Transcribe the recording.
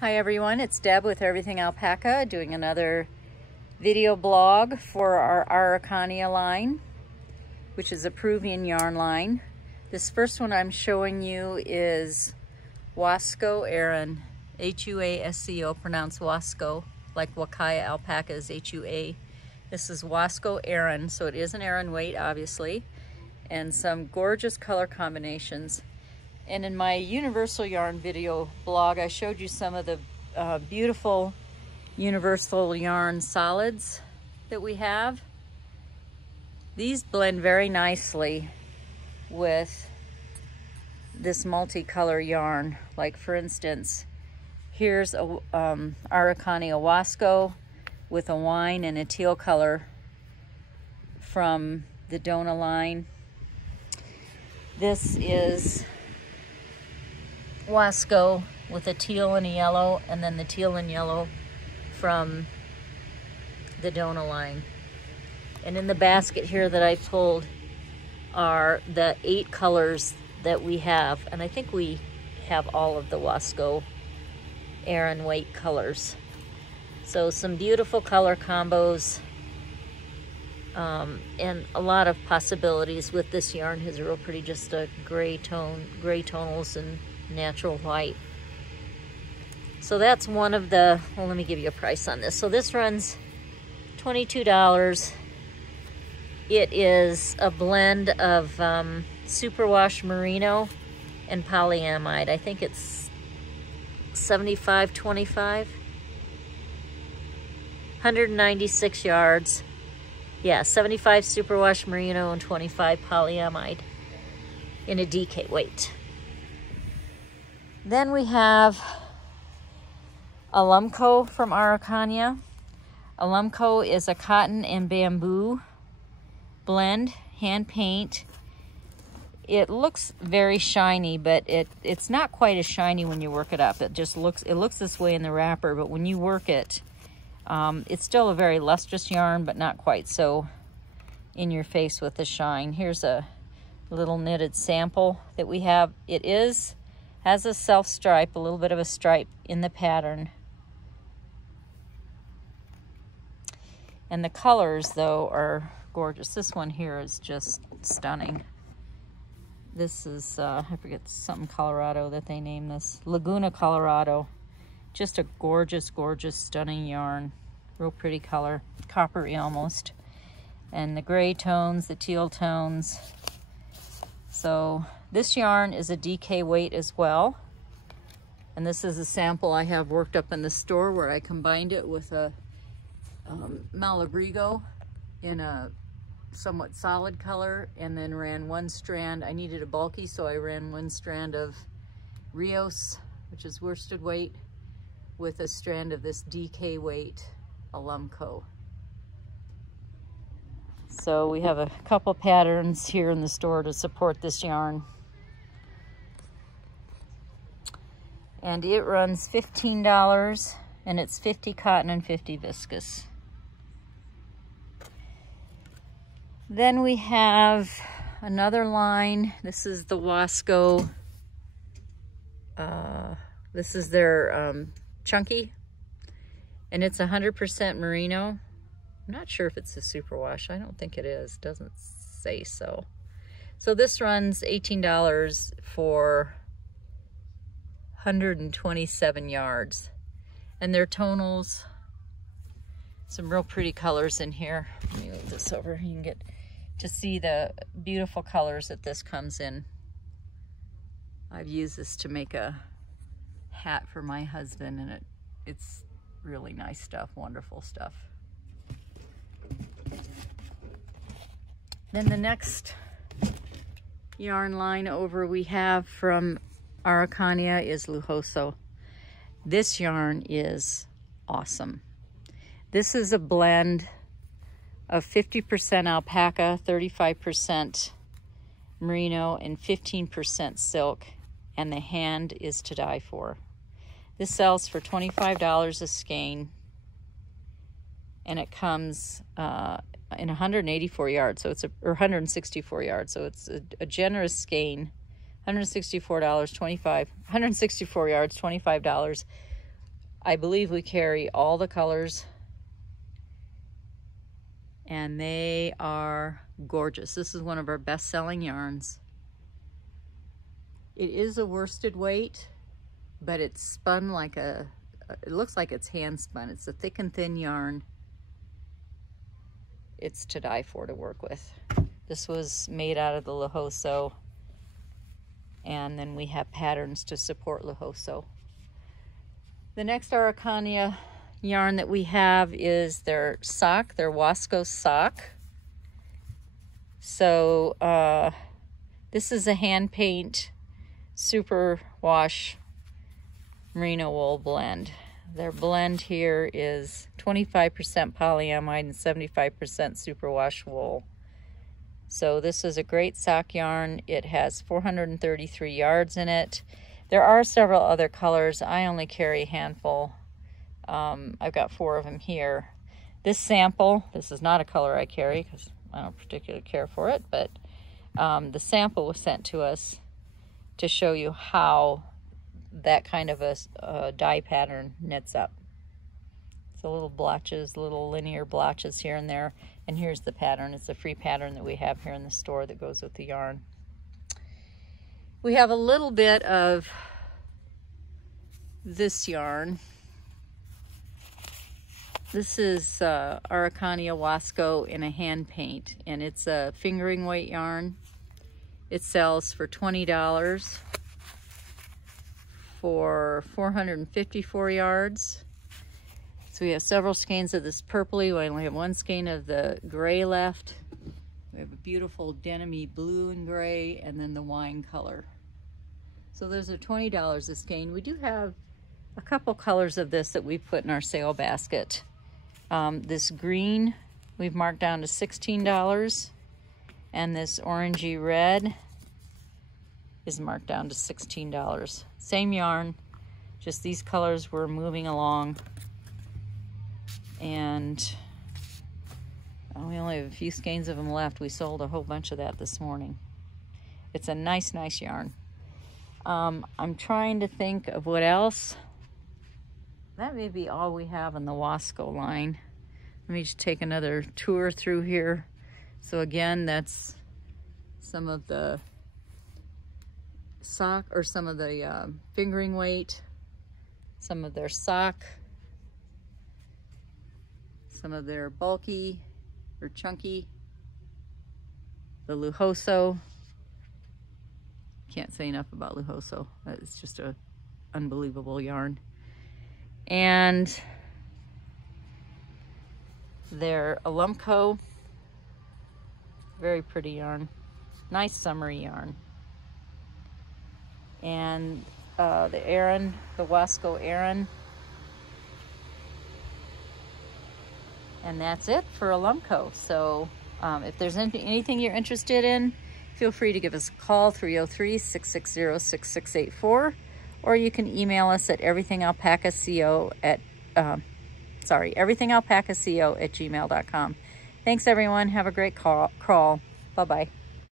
Hi everyone, it's Deb with Everything Alpaca doing another video blog for our Araucania line, which is a Peruvian yarn line. This first one I'm showing you is Huasco Aran, H-U-A-S-C-O, pronounced Huasco, like Wakaya alpaca is H-U-A. This is Huasco Aran, so it is an Aran weight obviously, and some gorgeous color combinations. And in my Universal Yarn video blog, I showed you some of the beautiful Universal Yarn solids that we have. These blend very nicely with this multicolor yarn. Like for instance, here's a Araucania Huasco with a wine and a teal color from the Dona line. This is Huasco with a teal and a yellow, and then the teal and yellow from the Dona line. And in the basket here that I pulled are the 8 colors that we have, and I think we have all of the Huasco Aran weight colors. So some beautiful color combos, and a lot of possibilities with this yarn. Is real pretty, just a gray tonals and natural white. So that's one of the, well, let me give you a price on this. So this runs $22. It is a blend of superwash merino and polyamide. I think it's 75-25, 196 yards. Yeah, 75 superwash merino and 25 polyamide in a DK weight. Then we have Alumco from Araucania. Alumco is a cotton and bamboo blend, hand paint. It looks very shiny, but it's not quite as shiny when you work it up. It looks this way in the wrapper, but when you work it, it's still a very lustrous yarn, but not quite so in your face with the shine. Here's a little knitted sample that we have. It has a self stripe, a little bit of a stripe in the pattern. And the colors though are gorgeous. This one here is just stunning. This is, I forget, something Colorado that they name this. Laguna, Colorado. Just a gorgeous, gorgeous, stunning yarn. Real pretty color, coppery almost. And the gray tones, the teal tones. So this yarn is a DK weight as well. And this is a sample I have worked up in the store where I combined it with a Malabrigo in a somewhat solid color, and then ran one strand. I needed a bulky, so I ran one strand of Rios, which is worsted weight, with a strand of this DK weight Alumco. So we have a couple patterns here in the store to support this yarn. And it runs $15, and it's 50 cotton and 50 viscose. Then we have another line. This is the Huasco. This is their chunky, and it's 100% merino. I'm not sure if it's a superwash. I don't think it is. Doesn't say so. So this runs $18 for 127 yards. And their tonals, some real pretty colors in here. Let me move this over. You can get to see the beautiful colors that this comes in. I've used this to make a hat for my husband, and it's really nice stuff, wonderful stuff. Then the next yarn line over we have from Araucania is Lujoso. This yarn is awesome. This is a blend of 50% alpaca, 35% merino, and 15% silk, and the hand is to die for. This sells for $25 a skein, and it comes in 184 yards, so it's or 164 yards, so it's a generous skein. $164, 164 yards, $25. I believe we carry all the colors, and they are gorgeous. This is one of our best-selling yarns. It is a worsted weight, but it's spun like it looks like it's hand spun. It's a thick and thin yarn. It's to die for to work with. This was made out of the Lujoso, and then we have patterns to support Lujoso. The next Araucania yarn that we have is their sock, their Wasco sock. So this is a hand paint super wash merino wool blend. Their blend here is 25% polyamide and 75% superwash wool. So this is a great sock yarn. It has 433 yards in it. There are several other colors. I only carry a handful. I've got 4 of them here. This sample, this is not a color I carry because I don't particularly care for it, but the sample was sent to us to show you how that kind of a dye pattern knits up. So little blotches, little linear blotches here and there. And here's the pattern. It's a free pattern that we have here in the store that goes with the yarn. We have a little bit of this yarn. This is Araucania Wasco in a hand paint, and it's a fingering weight yarn. It sells for $20 for 454 yards. So we have several skeins of this purpley. We only have 1 skein of the gray left. We have a beautiful denim-y blue and gray, and then the wine color. So those are $20 a skein. We do have a couple colors of this that we've put in our sale basket. This green we've marked down to $16, and this orangey red is marked down to $16. Same yarn, just these colors were moving along, and we only have a few skeins of them left. We sold a whole bunch of that this morning. It's a nice yarn. I'm trying to think of what else. That may be all we have in the Wasco line. Let me just take another tour through here. So again, that's some of the sock, or some of the fingering weight, some of their sock, some of their bulky or chunky, the Lujoso. Can't say enough about Lujoso. It's just a unbelievable yarn. And their Alumco, very pretty yarn, nice summery yarn. And the Aran, the Wasco Aran. And that's it for Alumco. So if there's anything you're interested in, feel free to give us a call, 303-660-6684, or you can email us at everythingalpacaco@gmail.com. Thanks everyone. Have a great crawl. Bye-bye.